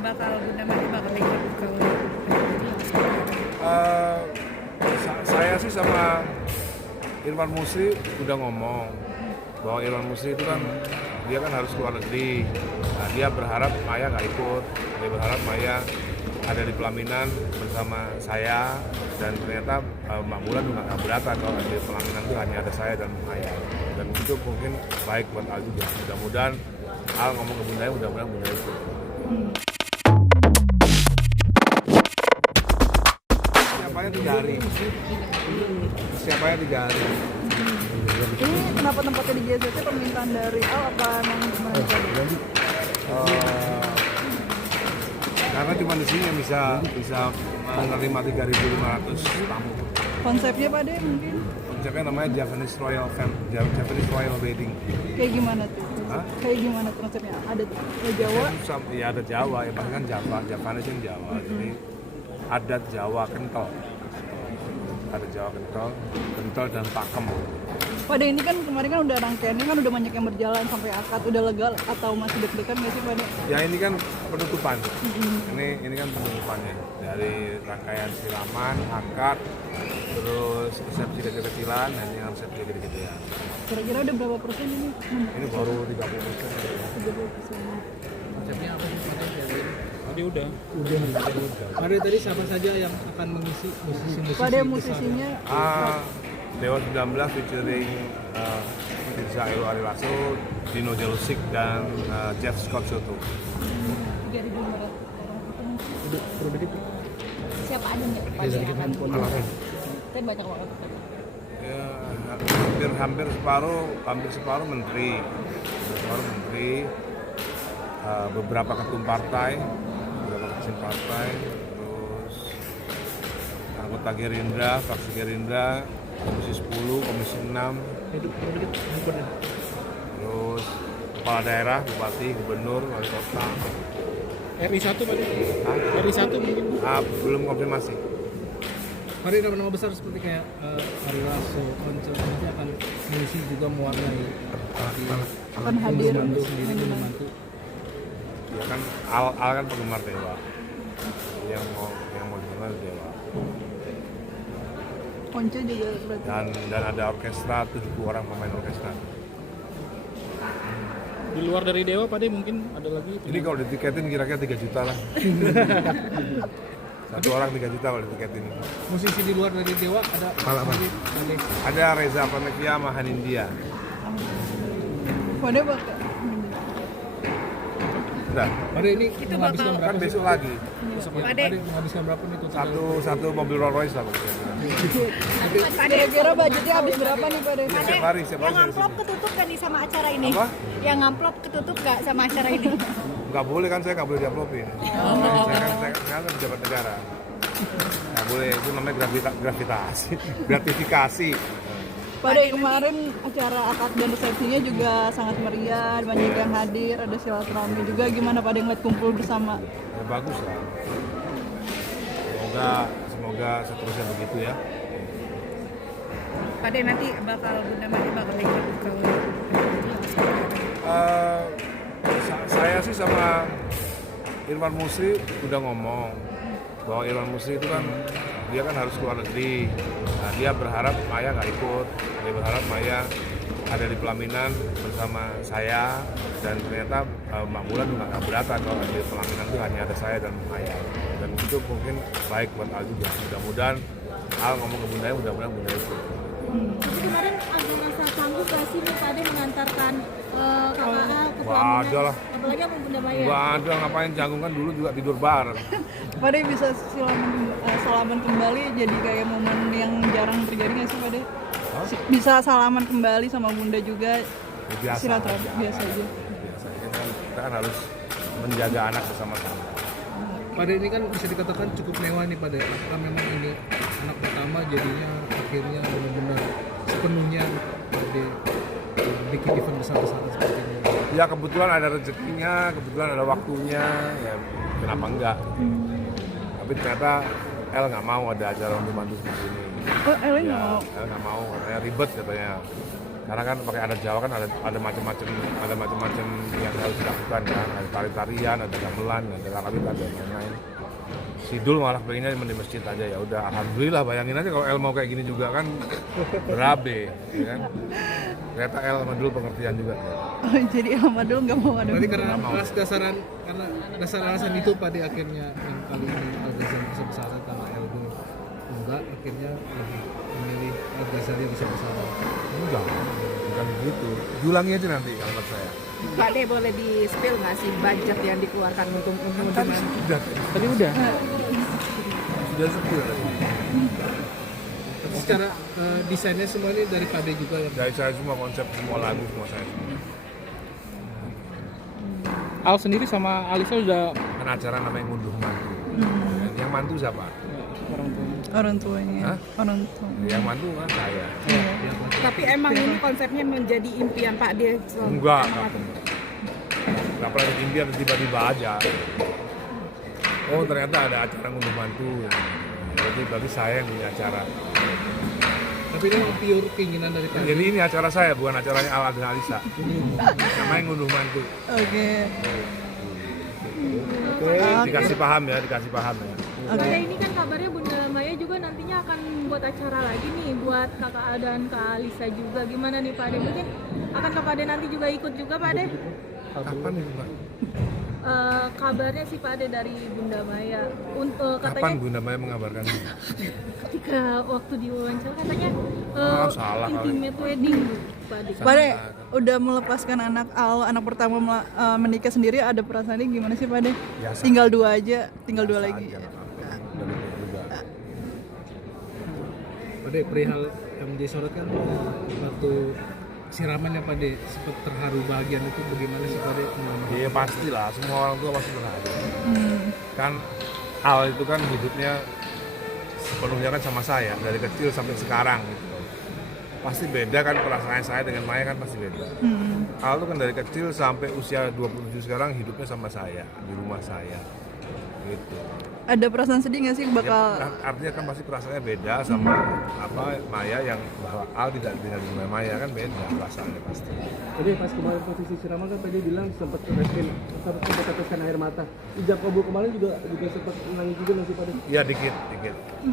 bakal Bunda Mati bakal ikut ke Eh, saya sih sama Irfan Musri udah ngomong bahwa Irfan Musri itu kan dia kan harus keluar negeri. Nah, dia berharap Maya nggak ikut. Dia berharap Maya ada di pelaminan bersama saya, dan ternyata Mbak Mulan juga nggak keberatan kalau di pelaminan itu hanya ada saya dan Maya. Dan itu mungkin baik buat Al juga. Mudah-mudahan Al ngomong ke Bundanya, mudah-mudahan Bunda ikut. Siapanya 3 hari. Siapanya 3 hari. Ini kenapa tempatnya di GZT permintaan dari Al apa emang gimana? Karena cuma di sini yang bisa menerima 3.500 tamu. Konsepnya Pak De mungkin Konsepnya namanya Japanese Royal Wedding. kayak gimana tuh? Hah? Kayak gimana tuh konsepnya? Ada Jawa? Ya ada Jawa, ya pasti kan Japanese yang Jawa. Jadi adat Jawa kental. Ada Jawa kental dan pakem. Pada ini kan kemarin kan udah rangkaiannya kan udah banyak yang berjalan sampai akad, udah legal atau masih deg-degan nggak sih Pada? Ya ini kan penutupan. Ini kan penutupannya dari rangkaian siraman, akad, terus resepsi kecil-kecilan, dan ini resepsi gede-gedean. Kira-kira udah berapa persen ini? Ini baru 30%. 30%. Konsepnya apa sih Pak dari? Tadi udah. Ada tadi siapa saja yang akan mengisi musisi-musisi? Pada besar? musisinya Dewa 19 featuring Tirza Elo Ari Lasso, Dino Jelusik, dan Jeff Scott Soto. 3.500 orang itu siapa aja nih Pak yang akan tapi banyak banget. Ya, hampir separuh menteri, beberapa ketum partai, terus anggota Gerindra, fraksi Gerindra, Komisi 10, Komisi 6, terus kepala daerah, bupati, gubernur, wali kota. RI 1 Pak. RI 1 mungkin. Belum konfirmasi. Hari nama besar seperti kayak Ari Lasso, Once nanti akan mengisi juga mewarnai akan hadir membantu sendiri membantu. Ya kan Al kan penggemar Dewa. Yang mau dengar Dewa. Once juga berarti. Dan ada orkestra, 70 orang pemain orkestra. Di luar dari Dewa Pak De mungkin ada lagi. Ini kalau ditiketin kira-kira 3 juta lah. Satu orang 3 juta kalau ditiketin. Musisi di luar dari Dewa ada Ada Reza Panevia sama Hanindia. Pada bakal Udah, Pada ini menghabiskan berapa? kan besok lagi. Pak De, Menghabiskan berapa nih total? Satu mobil Rolls Royce lah. kira-kira budgetnya habis berapa nih Pada? Setiap hari yang dari ngamplop sini. ketutup kan nih sama acara ini? Apa? Yang ngamplop ketutup gak sama acara ini? Nggak boleh kan, saya nggak boleh diaplopin. Saya kan pejabat negara. Nggak boleh, itu namanya gratifikasi. Pada kemarin acara akad dan resepsinya juga sangat meriah, banyak yang hadir, ada silaturahmi juga. Gimana Pada ngeliat kumpul bersama? Ya, bagus lah. Semoga seterusnya begitu ya. Pak De nanti Bunda Mati bakal ikut ke Saya sih sama Irfan Musri udah ngomong bahwa Irfan Musri itu kan dia kan harus keluar negeri. Nah, dia berharap Maya nggak ikut. Dia berharap Maya ada di pelaminan bersama saya, dan ternyata Mbak Mulan juga nggak keberatan kalau di pelaminan itu hanya ada saya dan Maya. Dan itu mungkin baik buat Al juga. Mudah-mudahan Al ngomong ke Bundanya, mudah-mudahan Bunda ikut. Tapi kemarin agak merasa canggung gak sih nih Pak De mengantarkan kakak ke Nggak ada lah. apalagi sama Bunda Maya? Nggak ada, ngapain canggung, kan dulu juga tidur bareng. Pada bisa salaman kembali jadi kayak momen yang jarang terjadi nggak sih Pada? Bisa salaman kembali sama Bunda juga, Biasa. silaturahmi biasa aja. Biasanya kan kita kan harus menjaga anak bersama-sama. Pada ini kan bisa dikatakan cukup mewah nih Pada. Karena memang ini anak pertama jadinya akhirnya benar-benar sepenuhnya Pada bikin event besar-besaran seperti ini. Ya kebetulan ada rezekinya, kebetulan ada waktunya, ya kenapa enggak? Tapi ternyata El nggak mau ada acara untuk bantu seperti ini. Oh, Ellen Ya, mau. El nggak mau, katanya ribet katanya. Karena kan pakai adat Jawa kan ada macam-macam yang harus dilakukan kan, ada tari-tarian, ada gamelan, ada karawit, ada lain-lain. Sidul malah pengennya di masjid aja, ya udah alhamdulillah. Bayangin aja kalau El mau kayak gini juga kan berabe, ya kan. Ternyata El sama dulu pengertian juga. Oh, jadi Ahmad dulu nggak mau ada. Berarti karena dasar alasan itu pada akhirnya yang kali ini Al-Ghazali besar-besaran karena Eldo enggak, akhirnya lebih memilih Al-Ghazali besar-besaran. Enggak, bukan begitu. Diulangi aja nanti kalimat saya. Pak De boleh di-spill nggak sih budget yang dikeluarkan untuk Tadi sudah. Tadi udah. Sudah sepuluh tadi. Tapi secara desainnya semua ini dari Pak De juga ya. Dari saya semua konsep, semua lagu, semua saya semua. Al sendiri sama Alisa udah Kan acara namanya ngunduh mantu. Yang mantu siapa? orang tua. Orang tuanya. Hah? Orang tua. Yang mantu kan saya. tapi emang ini konsepnya menjadi impian Pak De selama- Enggak pernah impian, tiba-tiba aja. Oh ternyata ada acara ngunduh mantu. Berarti saya yang punya acara. Tapi ini pure keinginan dari Pak De. Jadi ini acara saya, bukan acaranya Al dan Alisa. Namanya ngunduh mantu. Oke. Dikasih paham ya. Pak De, ini kan kabarnya Bunda Maya juga nantinya akan buat acara lagi nih buat Kakak A dan Kak Alisa juga. Gimana nih Pak De? Mungkin akan Kak De nanti juga ikut juga Pak De? Kapan itu Pak? Kabarnya sih Pak De dari Bunda Maya. Kapan Katanya Bunda Maya mengabarkan ini? ketika waktu diwawancara katanya salah kali. intimate wedding Pak De. Pak De, udah melepaskan anak pertama menikah sendiri, ada perasaannya gimana sih Pak De? Biasa. Tinggal dua lagi. Aja, nggak apa-apa. Udah begitu juga. Pak De, perihal yang disorotkan waktu siramannya Pak De sempat terharu bahagian itu bagaimana sih Pak De? Iya pastilah, semua orang tua pasti berharu. Kan Al itu kan hidupnya sepenuhnya kan sama saya dari kecil sampai sekarang gitu. Pasti beda kan perasaan saya dengan Maya kan pasti beda. Al itu kan dari kecil sampai usia 27 sekarang hidupnya sama saya di rumah saya gitu. Ada perasaan sedih nggak sih bakal? Ya, artinya kan pasti perasaannya beda sama Maya yang bahwa Al tidak tinggal di rumah Maya kan beda perasaannya pasti. Jadi pas kemarin posisi siraman kan Pak De bilang sempat teteskan air mata. Ijab kabul kemarin juga sempat nangis juga nggak sih Pak De? Iya dikit.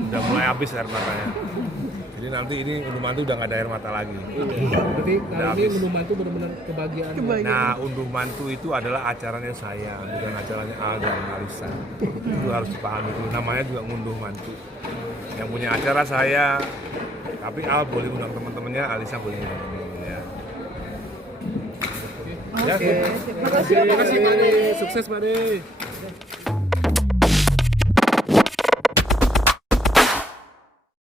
Udah mulai habis air matanya. Jadi nanti ini unduh mantu udah nggak ada air mata lagi. Berarti Udah kali ini habis. unduh mantu benar-benar kebahagiaan. Nah unduh mantu itu adalah acaranya saya, bukan acaranya Al dan Alisa. Itu harus dipahami dulu. Namanya juga ngunduh mantu. Yang punya acara saya, tapi Al boleh undang teman-temannya, Alisa boleh undang teman-temannya. Oke. Ya, Makasih ya Pak De. Sukses Pak De.